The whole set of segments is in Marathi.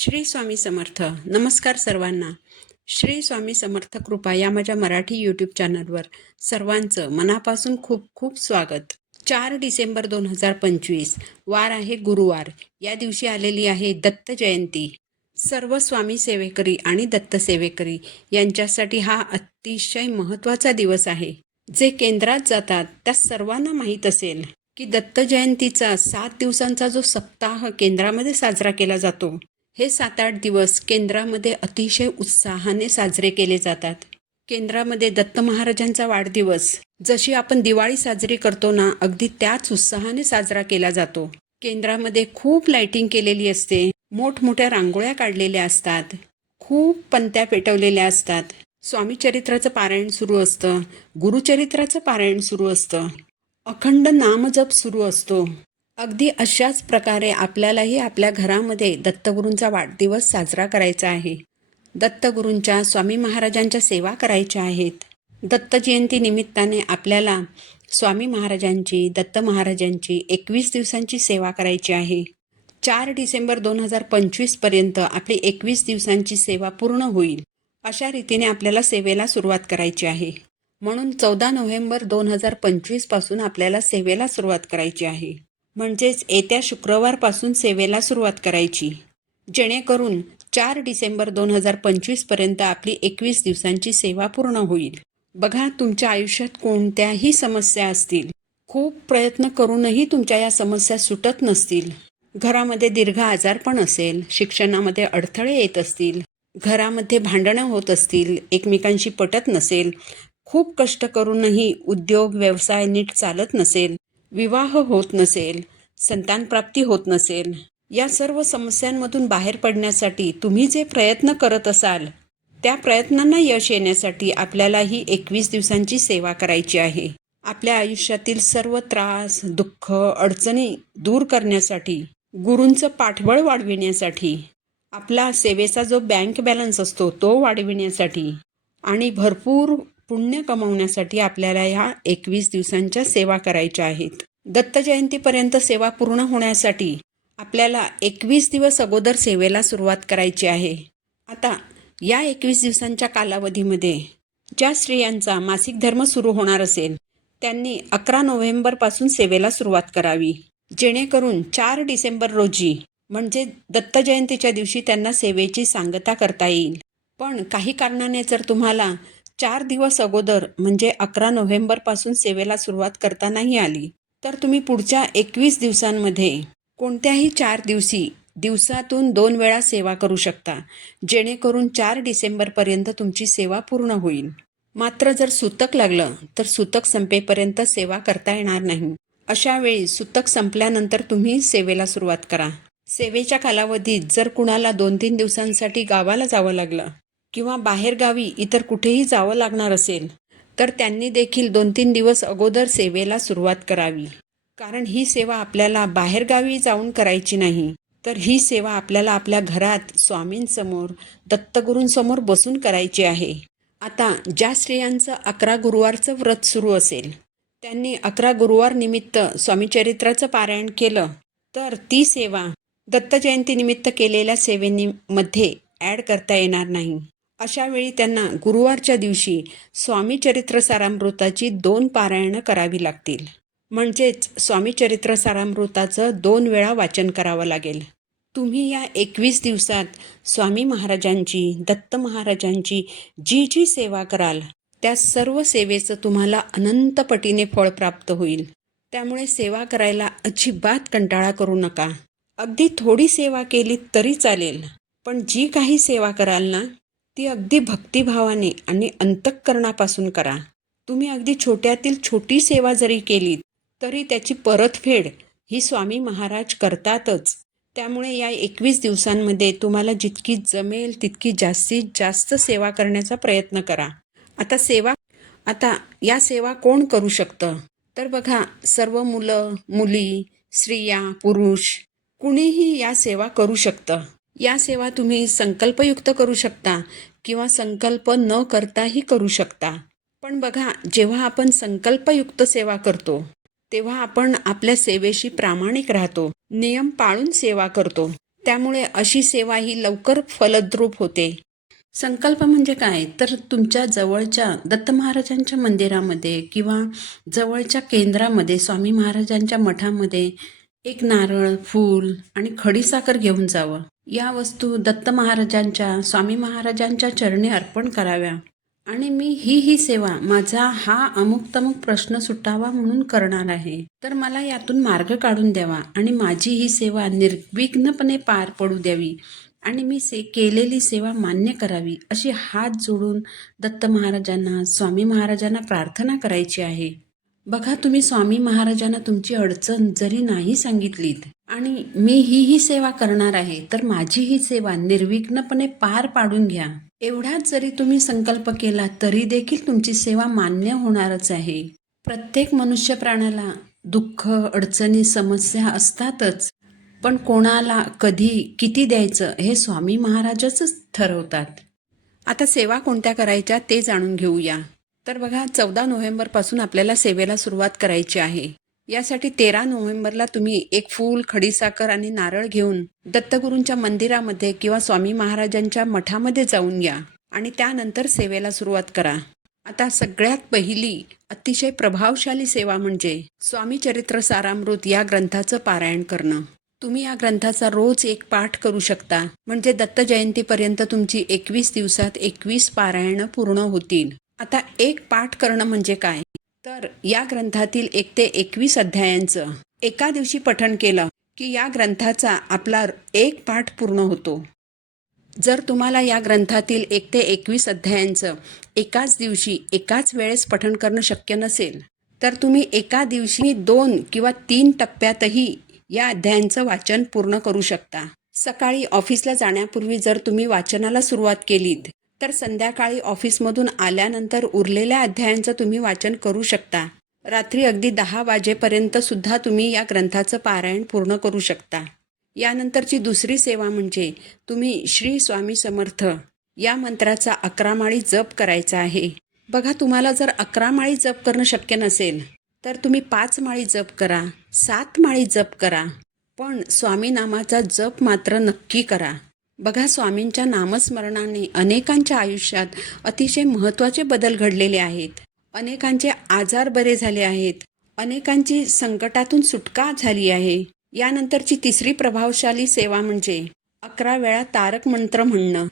श्री स्वामी समर्थ. नमस्कार सर्वांना. श्री स्वामी समर्थ कृपा या माझ्या मराठी यूट्यूब चॅनलवर सर्वांचं मनापासून खूप खूप स्वागत. चार डिसेंबर दोन हजार पंचवीस वार आहे गुरुवार. या दिवशी आलेली आहे दत्त जयंती. सर्व स्वामी सेवेकरी आणि दत्त सेवेकरी यांच्यासाठी हा अतिशय महत्त्वाचा दिवस आहे. जे केंद्रात जातात त्या सर्वांना माहीत असेल की दत्त जयंतीचा सात दिवसांचा जो सप्ताह केंद्रामध्ये साजरा केला जातो हे सात आठ दिवस केंद्रामध्ये अतिशय उत्साहाने साजरे केले जातात. केंद्रामध्ये दत्त महाराजांचा वाढदिवस जशी आपण दिवाळी साजरी करतो ना अगदी त्याच उत्साहाने साजरा केला जातो. केंद्रामध्ये खूप लाइटिंग केलेली असते मोठमोठ्या रांगोळ्या काढलेल्या असतात खूप पंत्या पेटवलेल्या असतात. स्वामी चरित्राचं पारायण सुरू असतं गुरुचरित्राचं पारायण सुरू असतं. अखंड नामजप सुरू असतो. अगदी अशाच प्रकारे आपल्यालाही आपल्या घरामध्ये दत्तगुरूंचा वाढदिवस साजरा करायचा आहे. दत्तगुरूंच्या स्वामी महाराजांच्या सेवा करायच्या आहेत. दत्त जयंती निमित्ताने आपल्याला स्वामी महाराजांची दत्त महाराजांची एकवीस दिवसांची सेवा करायची आहे. चार डिसेंबर दोन हजार पंचवीसपर्यंत आपली एकवीस दिवसांची सेवा पूर्ण होईल अशा रीतीने आपल्याला सेवेला सुरुवात करायची आहे. म्हणून चौदा नोव्हेंबर दोन हजार पंचवीसपासून आपल्याला सेवेला सुरुवात करायची आहे. म्हणजेच येत्या शुक्रवारपासून सेवेला सुरुवात करायची. जेणेकरून चार डिसेंबर दोन हजार पंचवीसपर्यंत आपली एकवीस दिवसांची सेवा पूर्ण होईल. बघा तुमच्या आयुष्यात कोणत्याही समस्या असतील. खूप प्रयत्न करूनही तुमच्या या समस्या सुटत नसतील. घरामध्ये दीर्घ आजारपण असेल शिक्षणामध्ये अडथळे येत असतील घरामध्ये भांडणं होत असतील एकमेकांशी पटत नसेल खूप कष्ट करूनही उद्योग व्यवसाय नीट चालत नसेल विवाह होत नसेल संतानप्राप्ती होत नसेल या सर्व समस्यांमधून बाहेर पडण्यासाठी तुम्ही जे प्रयत्न करत असाल त्या प्रयत्नांना यश येण्यासाठी आपल्याला ही एकवीस दिवसांची सेवा करायची आहे. आपल्या आयुष्यातील सर्व त्रास दुःख अडचणी दूर करण्यासाठी गुरूंचं पाठबळ वाढविण्यासाठी आपला सेवेचा जो बँक बॅलन्स असतो तो वाढविण्यासाठी आणि भरपूर पुण्य कमवण्यासाठी आपल्याला ह्या एकवीस दिवसांच्या सेवा करायच्या आहेत. दत्त जयंतीपर्यंत सेवा पूर्ण होण्यासाठी आपल्याला एकवीस दिवस अगोदर सेवेला सुरुवात करायची आहे. आता या एकवीस दिवसांच्या कालावधीमध्ये ज्या स्त्रियांचा मासिक धर्म सुरू होणार असेल त्यांनी अकरा नोव्हेंबरपासून सेवेला सुरुवात करावी. जेणेकरून चार डिसेंबर रोजी म्हणजे दत्त जयंतीच्या दिवशी त्यांना सेवेची सांगता करता येईल. पण काही कारणाने जर तुम्हाला चार दिवस अगोदर म्हणजे अकरा नोव्हेंबरपासून सेवेला सुरुवात करता नाही आली. तर तुम्ही पुढच्या एकवीस दिवसांमध्ये कोणत्याही चार दिवशी दिवसातून दोन वेळा सेवा करू शकता जेणेकरून चार डिसेंबरपर्यंत तुमची सेवा पूर्ण होईल. मात्र जर सुतक लागलं तर सुतक संपेपर्यंत सेवा करता येणार नाही. अशा वेळी सुतक संपल्यानंतर तुम्ही सेवेला सुरुवात करा. सेवेच्या कालावधीत जर कुणाला दोन तीन दिवसांसाठी गावाला जावं लागलं किंवा बाहेरगावी इतर कुठेही जावं लागणार असेल तर त्यांनी देखील दोन तीन दिवस अगोदर सेवेला सुरुवात करावी. कारण ही सेवा आपल्याला बाहेरगावी जाऊन करायची नाही तर ही सेवा आपल्याला आपल्या घरात स्वामींसमोर दत्तगुरूंसमोर बसून करायची आहे. आता ज्या स्त्रियांचं अकरा गुरुवारचं व्रत सुरू असेल त्यांनी अकरा गुरुवार निमित्त स्वामीचरित्राचं पारायण केलं तर ती सेवा दत्त जयंतीनिमित्त केलेल्या सेवेमध्ये ॲड करता येणार नाही. अशा वेळी त्यांना गुरुवारच्या दिवशी स्वामी चरित्र सारामृताची दोन पारायणं करावी लागतील. म्हणजेच स्वामी चरित्र सारामृताचं दोन वेळा वाचन करावं लागेल. तुम्ही या एकवीस दिवसात स्वामी महाराजांची दत्त महाराजांची जी जी सेवा कराल त्या सर्व सेवेचं तुम्हाला अनंत पटीने फळ प्राप्त होईल. त्यामुळे सेवा करायला अजिबात कंटाळा करू नका. अगदी थोडी सेवा केली तरी चालेल. पण जी काही सेवा कराल ना ती अगदी भक्तिभावाने आणि अंतःकरणापासून करा. तुम्ही अगदी छोट्यातील छोटी सेवा जरी केली तरी त्याची परतफेड ही स्वामी महाराज करतातच. त्यामुळे या एकवीस दिवसांमध्ये तुम्हाला जितकी जमेल तितकी जास्तीत जास्त सेवा करण्याचा प्रयत्न करा. आता सेवा आता या सेवा कोण करू शकतं? तर बघा सर्व मुलं मुली स्त्रिया पुरुष कुणीही या सेवा करू शकतं. या सेवा तुम्ही संकल्पयुक्त करू शकता किंवा संकल्प न करताही करू शकता. पण बघा जेव्हा आपण संकल्पयुक्त सेवा करतो तेव्हा आपण आपल्या सेवेशी प्रामाणिक राहतो नियम पाळून सेवा करतो. त्यामुळे अशी सेवा ही लवकर फलद्रूप होते. संकल्प म्हणजे काय? तर तुमच्या जवळच्या दत्त महाराजांच्या मंदिरामध्ये किंवा जवळच्या केंद्रामध्ये स्वामी महाराजांच्या मठामध्ये एक नारळ फूल आणि खडीसाखर घेऊन जावं. या वस्तू दत्त महाराजांच्या स्वामी महाराजांच्या चरणी अर्पण कराव्या. आणि मी ही ही सेवा माझा हा अमुक तमुक प्रश्न सुटावा म्हणून करणार आहे. तर मला यातून मार्ग काढून द्यावा आणि माझी ही सेवा निर्विघ्नपणे पार पडू द्यावी आणि मी से केलेली सेवा मान्य करावी अशी हात जोडून दत्त महाराजांना स्वामी महाराजांना प्रार्थना करायची आहे. बघा तुम्ही स्वामी महाराजांना तुमची अडचण जरी नाही सांगितलीत आणि मी ही ही सेवा करणार आहे तर माझी ही सेवा निर्विघ्नपणे पार पाडून घ्या. एवढाच जरी तुम्ही संकल्प केला तरी देखील तुमची सेवा मान्य होणारच आहे. प्रत्येक मनुष्य प्राण्याला दुःख अडचणी समस्या असतातच पण कोणाला कधी किती द्यायचं हे स्वामी महाराजच ठरवतात. आता सेवा कोणत्या करायच्या ते जाणून घेऊया. तर बघा चौदा नोव्हेंबरपासून आपल्याला सेवेला सुरुवात करायची आहे. यासाठी तेरा नोव्हेंबरला तुम्ही एक फूल खडीसाखर आणि नारळ घेऊन दत्तगुरूंच्या मंदिरामध्ये किंवा स्वामी महाराजांच्या मठामध्ये जाऊन या आणि त्यानंतर सेवेला सुरुवात करा. आता सगळ्यात पहिली अतिशय प्रभावशाली सेवा म्हणजे स्वामी चरित्र सारामृत या ग्रंथाचं पारायण करणं. तुम्ही या ग्रंथाचा रोज एक पाठ करू शकता. म्हणजे दत्त जयंतीपर्यंत तुमची एकवीस दिवसात एकवीस पारायणं पूर्ण होतील. आता एक पाठ करणं म्हणजे काय? तर या ग्रंथातील एक ते एकवीस अध्यायांचं. एका दिवशी पठण केलं की या ग्रंथाचा आपला एक पाठ पूर्ण होतो. जर तुम्हाला या ग्रंथातील एक ते एकवीस अध्यायांचं एकाच दिवशी एकाच वेळेस पठण करणं शक्य नसेल तर तुम्ही एका दिवशी दोन किंवा तीन टप्प्यातही या अध्यायांचं वाचन पूर्ण करू शकता. सकाळी ऑफिसला जाण्यापूर्वी जर तुम्ही वाचनाला सुरुवात केलीत तर संध्याकाळी ऑफिसमधून आल्यानंतर उरलेल्या अध्यायांचं तुम्ही वाचन करू शकता. रात्री अगदी दहा वाजेपर्यंत सुद्धा तुम्ही या ग्रंथाचं पारायण पूर्ण करू शकता. यानंतरची दुसरी सेवा म्हणजे तुम्ही श्री स्वामी समर्थ या मंत्राचा अकरा माळी जप करायचा आहे. बघा तुम्हाला जर अकरा माळी जप करणं शक्य नसेल तर तुम्ही पाच माळी जप करा सात माळी जप करा पण स्वामी नामाचा जप मात्र नक्की करा. बघा स्वामींच्या नामस्मरणाने अनेकांच्या आयुष्यात अतिशय महत्त्वाचे बदल घडलेले आहेत. अनेकांचे आजार बरे झाले आहेत. अनेकांची संकटातून सुटका झाली आहे. यानंतरची तिसरी प्रभावशाली सेवा म्हणजे अकरा वेळा तारक मंत्र म्हणणं.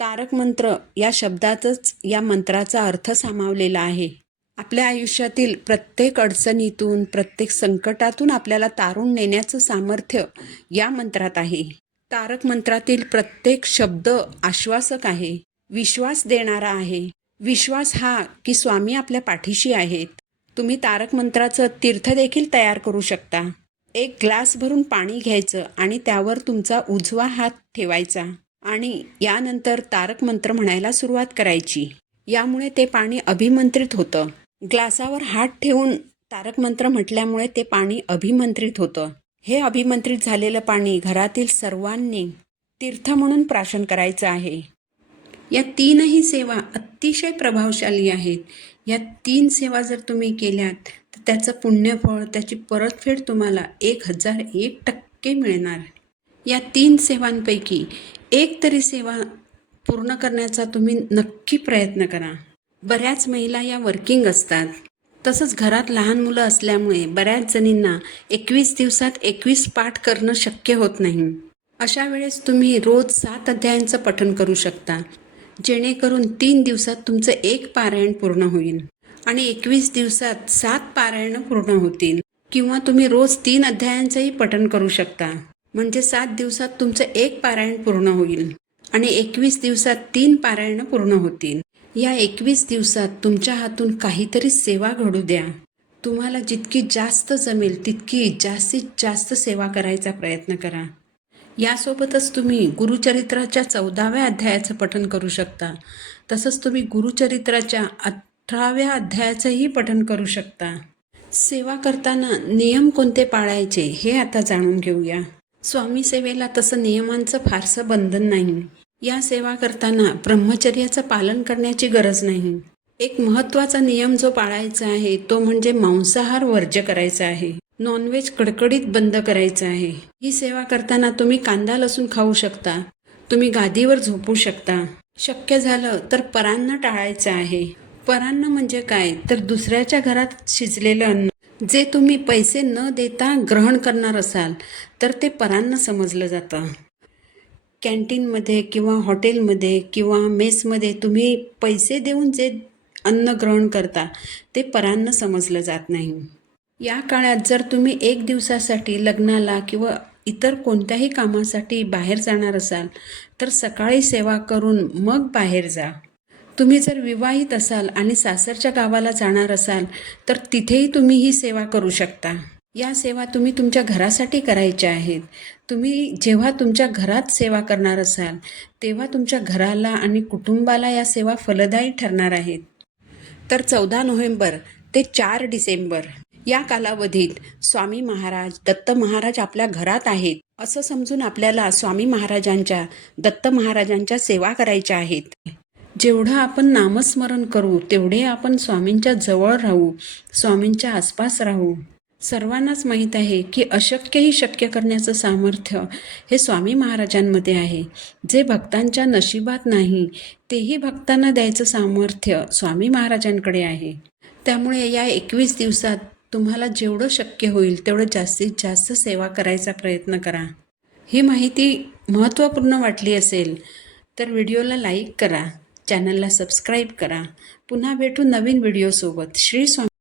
तारक मंत्र या शब्दातच या मंत्राचा अर्थ सामावलेला आहे. आपल्या आयुष्यातील प्रत्येक अडचणीतून प्रत्येक संकटातून आपल्याला तारून नेण्याचं सामर्थ्य या मंत्रात आहे. तारक मंत्रातील प्रत्येक शब्द आश्वासक आहे विश्वास देणारा आहे. विश्वास हा की स्वामी आपल्या पाठीशी आहेत. तुम्ही तारक मंत्राचं तीर्थ देखील तयार करू शकता. एक ग्लास भरून पाणी घ्यायचं आणि त्यावर तुमचा उजवा हात ठेवायचा आणि यानंतर तारक मंत्र म्हणायला सुरुवात करायची. यामुळे ते पाणी अभिमंत्रित होतं. ग्लासावर हात ठेवून तारक मंत्र म्हटल्यामुळे ते पाणी अभिमंत्रित होतं. हे अभिमंत्रित झालेलं पाणी घरातील सर्वांनी तीर्थ म्हणून प्राशन करायचं आहे. या तीनही सेवा अतिशय प्रभावशाली आहेत. या तीन सेवा जर तुम्ही केल्यात तर त्याचं पुण्यफळ त्याची परतफेड तुम्हाला एक हजार एक टक्के मिळणार. या तीन सेवांपैकी एक तरी सेवा पूर्ण करण्याचा तुम्ही नक्की प्रयत्न करा. बऱ्याच महिला या वर्किंग असतात. तसंच घरात लहान मुलं असल्यामुळे बऱ्याच जणींना एकवीस दिवसात एकवीस पाठ करणं शक्य होत नाही. अशा वेळेस तुम्ही रोज सात अध्यायांचं पठन करू शकता जेणेकरून तीन दिवसात तुमचं एक पारायण पूर्ण होईल आणि एकवीस दिवसात सात पारायणं पूर्ण होतील किंवा तुम्ही रोज तीन अध्यायांचंही पठन करू शकता. म्हणजे सात दिवसात तुमचं एक पारायण पूर्ण होईल आणि एकवीस दिवसात तीन पारायणं पूर्ण होतील. या एकवीस दिवसात तुमच्या हातून काहीतरी सेवा घडू द्या. तुम्हाला जितकी जास्त जमेल तितकी जास्तीत जास्त सेवा करायचा प्रयत्न करा. यासोबतच तुम्ही गुरुचरित्राच्या चौदाव्या अध्यायाचं पठन करू शकता. तसंच तुम्ही गुरुचरित्राच्या अठराव्या अध्यायाचंही पठन करू शकता. सेवा करताना नियम कोणते पाळायचे हे आता जाणून घेऊया. स्वामी सेवेला तसं नियमांचं फारसं बंधन नाही. या सेवा करताना ब्रह्मचर्याचं पालन करण्याची गरज नाही. एक महत्त्वाचा नियम जो पाळायचा आहे तो म्हणजे मांसाहार वर्ज्य करायचा आहे. नॉनव्हेज कडकडीत बंद करायचं आहे. ही सेवा करताना तुम्ही कांदा लसूण खाऊ शकता. तुम्ही गादीवर झोपू शकता. शक्य झालं तर परान्न टाळायचं आहे. परान्न म्हणजे काय? तर दुसऱ्याच्या घरात शिजलेलं अन्न. जे तुम्ही पैसे न देता ग्रहण करणार असाल तर ते परान्न समजलं जातं. कॅन्टीनमध्ये किंवा हॉटेलमध्ये किंवा मेसमध्ये तुम्ही पैसे देऊन जे अन्न ग्रहण करता ते परान्न समजलं जात नाही. या काळात जर तुम्ही एक दिवसासाठी लग्नाला किंवा इतर कोणत्याही कामासाठी बाहेर जाणार असाल तर सकाळी सेवा करून मग बाहेर जा. तुम्ही जर विवाहित असाल आणि सासरच्या गावाला जाणार असाल तर तिथेही तुम्ही ही सेवा करू शकता. या सेवा तुम्ही तुमच्या घरासाठी करायच्या आहेत. तुम्ही जेव्हा तुमच्या घरात सेवा करणार असाल तेव्हा तुमच्या घराला आणि कुटुंबाला या सेवा फलदायी ठरणार आहेत. तर चौदा नोव्हेंबर ते चार डिसेंबर या कालावधीत स्वामी महाराज दत्त महाराज आपल्या घरात आहेत. असं समजून आपल्याला स्वामी महाराजांच्या दत्त महाराजांच्या सेवा करायच्या आहेत. जेवढं आपण नामस्मरण करू तेवढे आपण स्वामींच्या जवळ राहू स्वामींच्या आसपास राहू. सर्वांनाच माहीत आहे की अशक्यही शक्य करण्याचं सामर्थ्य हे स्वामी महाराजांमध्ये आहे. जे भक्तांच्या नशिबात नाही तेही भक्तांना द्यायचं सामर्थ्य स्वामी महाराजांकडे आहे. त्यामुळे या एकवीस दिवसात तुम्हाला जेवढं शक्य होईल तेवढं जास्तीत जास्त सेवा करायचा प्रयत्न करा. ही माहिती महत्त्वपूर्ण वाटली असेल तर व्हिडिओला लाईक करा चॅनलला सबस्क्राईब करा. पुन्हा भेटू नवीन व्हिडिओसोबत. श्री स्वामी